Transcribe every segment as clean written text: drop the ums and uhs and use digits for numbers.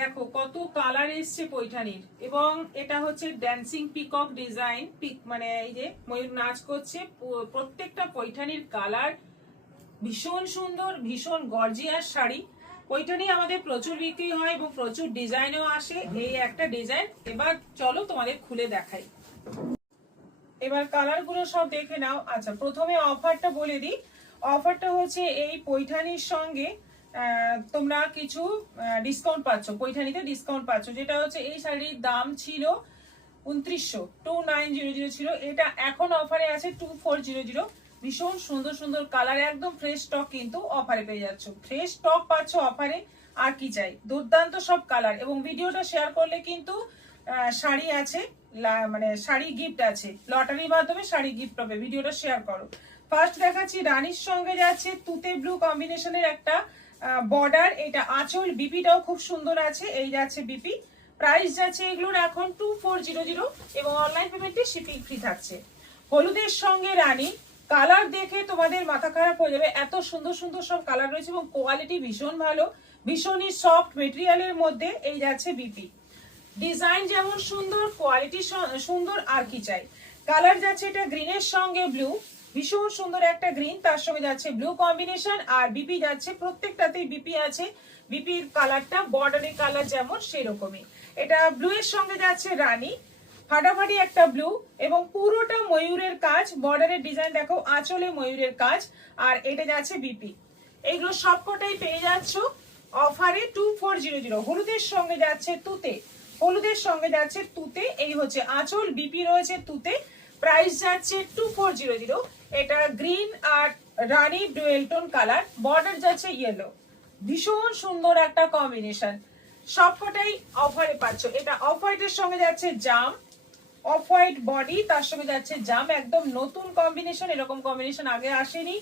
দেখো কত কালার এসছে পৈঠানির, এবং এটা হচ্ছে ড্যান্সিং পিকক ডিজাইন, মানে এই যে ময়ূর নাচ করছে। প্রত্যেকটা পৈঠানির কালার ভীষণ সুন্দর, ভীষণ গর্জিয়াস শাড়ি। পৈঠানি আমাদের প্রচুর বিক্রি হয় এবং প্রচুর ডিজাইনও আসে। এই একটা ডিজাইন, এবার চলো তোমাদের খুলে দেখাই। এবার কালার গুলো সব দেখে নাও। আচ্ছা, প্রথমে অফারটা বলে দিই। অফারটা হচ্ছে এই পৈঠানির সঙ্গে তোমরা কিছু ডিসকাউন্ট পাচ্ছ, পৈঠানিতে ডিসকাউন্ট পাচ্ছ। যেটা হচ্ছে এই শাড়ির দাম ছিল 2900 ছিল, এটা এখন অফারে আছে 2400। ভীষণ সুন্দর সুন্দর কালার, একদম ফ্রেশ স্টক কিন্তু অফারে পেয়ে যাচ্ছ। ফ্রেশ স্টক পাচ্ছ অফারে, আর কি চাই। দুর্দান্ত সব কালার, এবং ভিডিওটা শেয়ার করলে কিন্তু শাড়ি আছে, মানে শাড়ি গিফট আছে, লটারির মাধ্যমে শাড়ি গিফট পাবে। ভিডিওটা শেয়ার করো। ফার্স্ট দেখাচ্ছি রানীর সঙ্গে যাচ্ছে তুতে ব্লু কম্বিনেশনের একটা বর্ডার। এটা আঁচল, বিপিটাও খুব সুন্দর আছে। এই যাচ্ছে বিপি। প্রাইস যাচ্ছে এগুলোর এখন 2400, এবং অনলাইন পেমেন্টে শিপিং ফ্রি থাকছে। হলুদের সঙ্গে রানী, কালার দেখে তোমাদের মাথা খারাপ হয়ে যাবে, এত সুন্দর সুন্দর সব কালার রয়েছে এবং কোয়ালিটি ভীষণ ভালো, ভীষণই সফট মেটেরিয়ালের মধ্যে। এই যাচ্ছে বিপি। ডিজাইন যেমন সুন্দর, কোয়ালিটি সুন্দর, আর কি চাই। কালার যাচ্ছে এটা গ্রিনের সঙ্গে ব্লু, ভীষণ সুন্দর একটা গ্রিন, তার সঙ্গে যাচ্ছে ব্লু কম্বিনেশন। আর বিপি যাচ্ছে, প্রত্যেকটাতেই বিপি আছে। বিপির কালারটা বর্ডারের কালার যেমন সেরকমই। এটা ব্লু এর সঙ্গে যাচ্ছে রানী, ফাটাফাটি একটা ব্লু, এবং পুরোটা ময়ূরের কাজ। বর্ডারের ডিজাইন দেখো, আঁচলে ময়ূরের কাজ। আর এটা যাচ্ছে বিপি। এইগুলো সবকটাই পেয়ে যাচ্ছ অফারে 2400। হলুদের সঙ্গে যাচ্ছে তুতে, হলুদের সঙ্গে যাচ্ছে তুতে। এই হচ্ছে আঁচল, বিপি রয়েছে তুতে। প্রাইস যাচ্ছে 2400। এটা গ্রিন আর রানী ডুয়েল টোন কালার, বর্ডার যাচ্ছে ইয়েলো। ভীষণ সুন্দর একটা কম্বিনেশন, সবকটাই অফারে পাচ্ছ। এটা অফ হোয়াইটের সঙ্গে যাচ্ছে জাম, অফ হোয়াইট বডি, তার সঙ্গে যাচ্ছে জাম। একদম নতুন কম্বিনেশন, এরকম কম্বিনেশন আগে আসেনি।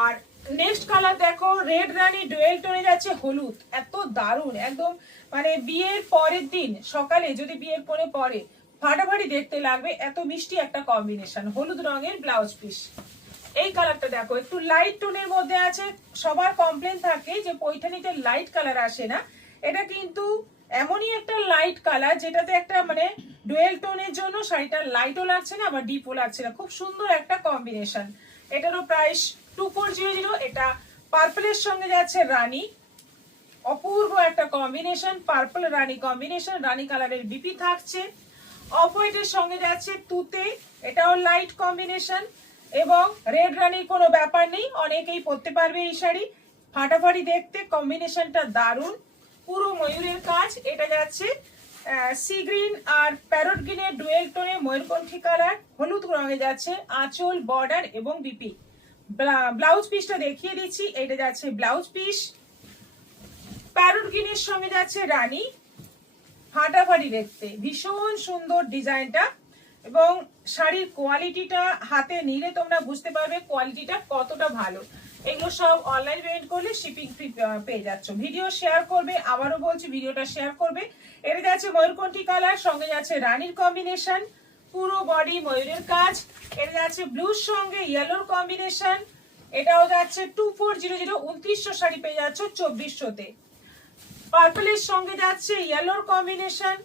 আর নেক্সট কালার দেখো, রেড রানী ডুয়েল টোনে যাচ্ছে হলুদ। এত দারুণ, একদম মানে বিয়ের পরের দিন সকালে যদি বিয়ের পরে ফাটাফাটি দেখতে লাগবে, এত মিষ্টি একটা কম্বিনেশন। হলুদ রঙের ব্লাউজ পিস। এই কালারটা দেখো, একটু লাইট টোনের মধ্যে আছে। সবার কমপ্লেন থাকে যে পৈঠানিতে লাইট কালার আসে না, এটা কিন্তু এমনই একটা লাইট কালার যেটাতে একটা মানে ডুয়েল টোনের জন্য শাড়িটা লাইটও লাগছে না আবার ডিপও লাগছে না। খুব সুন্দর একটা কম্বিনেশন। এটারও প্রাইস 2400। এটা পার্পলের সঙ্গে যাচ্ছে রানী, অপূর্ব একটা কম্বিনেশন, পার্পল রানী কম্বিনেশন। রানী কালারের বিপি থাকছে। অফ হোয়াইটের সঙ্গে যাচ্ছে তুতে, এটাও লাইট কম্বিনেশন, এবং রেড রানীর কোনো ব্যাপার নেই, অনেকেই পরতে পারবে এই শাড়ি। ফাটাফাটি দেখতে, কম্বিনেশনটা দারুণ, পুরো ময়ূরের কাজ। এটা যাচ্ছে সি গ্রিন আর প্যারট গ্রিনের ডুয়েল টোনে ময়ূরকণ্ঠী কালার। হলুদ রঙে যাচ্ছে আঁচল, বর্ডার এবং বিপি। ব্লাউজ পিসটা দেখিয়ে দিচ্ছি। এটা যাচ্ছে ব্লাউজ পিস। প্যারট গ্রিনের সঙ্গে যাচ্ছে রানী, ফাটাফাটি দেখতে, ভীষণ সুন্দর ডিজাইনটা, এবং শাড়ির কোয়ালিটিটা হাতে নিলে তোমরা বুঝতে পারবে কোয়ালিটিটা কতটা ভালো। এগুলো সব অনলাইন পেমেন্ট করলে শিপিং ফ্রি পেয়ে যাচ্ছ। ভিডিও শেয়ার করবে, আবারও বলছি ভিডিওটা শেয়ার করবে। এটা যাচ্ছে ময়ূরকণ্ঠী কালার, সঙ্গে যাচ্ছে রানীর কম্বিনেশন, পুরো বডি ময়ূরের কাজ। এটা যাচ্ছে ব্লুর সঙ্গে ইয়েলোর কম্বিনেশন। এটাও যাচ্ছে 2400। 2900 শাড়ি পেয়ে যাচ্ছ 2400-তে। পার্পলের সঙ্গে যাচ্ছে ইয়েলোর কম্বিনেশন,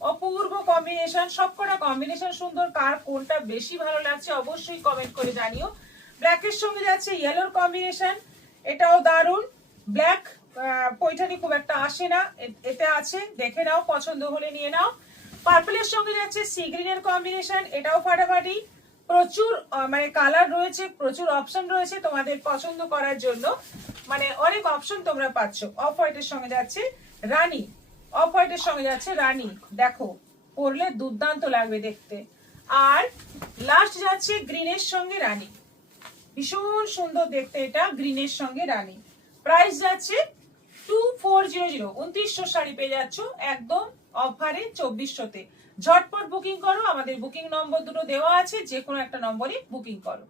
অপূর্ব কম্বিনেশন। সবকটা কম্বিনেশন সুন্দর, কার কোনটা বেশি ভালো লাগছে অবশ্যই কমেন্ট করে জানিও। ব্ল্যাকের সঙ্গে যাচ্ছে ইয়েলোর কম্বিনেশন, এটাও দারুণ। ব্ল্যাক পৈঠানি খুব একটা আসে না, এতে আছে, দেখে নাও, পছন্দ হলে নিয়ে নাও। পার্পলের সঙ্গে যাচ্ছে সি গ্রিনের কম্বিনেশন, এটাও ফাটাফাটি। প্রচুর মানে কালার রয়েছে, প্রচুর অপশন রয়েছে তোমাদের পছন্দ করার জন্য, মানে অনেক অপশন তোমরা পাচ্ছ। অফ হোয়াইটের সঙ্গে যাচ্ছে রানী, অফ হোয়াইটের সঙ্গে যাচ্ছে রানী, দেখো পরলে দুর্দান্ত লাগবে দেখতে। আর লাস্ট যাচ্ছে গ্রিনের সঙ্গে রানী, ভীষণ সুন্দর দেখতে এটা, গ্রিনের সঙ্গে রানী। প্রাইস যাচ্ছে 2400। 2900 শাড়ি পেয়ে যাচ্ছ একদম অফারে 2400-তে। ঝটপট বুকিং করো, আমাদের বুকিং নম্বর দুটো দেওয়া আছে, যে কোনো একটা নম্বরে বুকিং করো।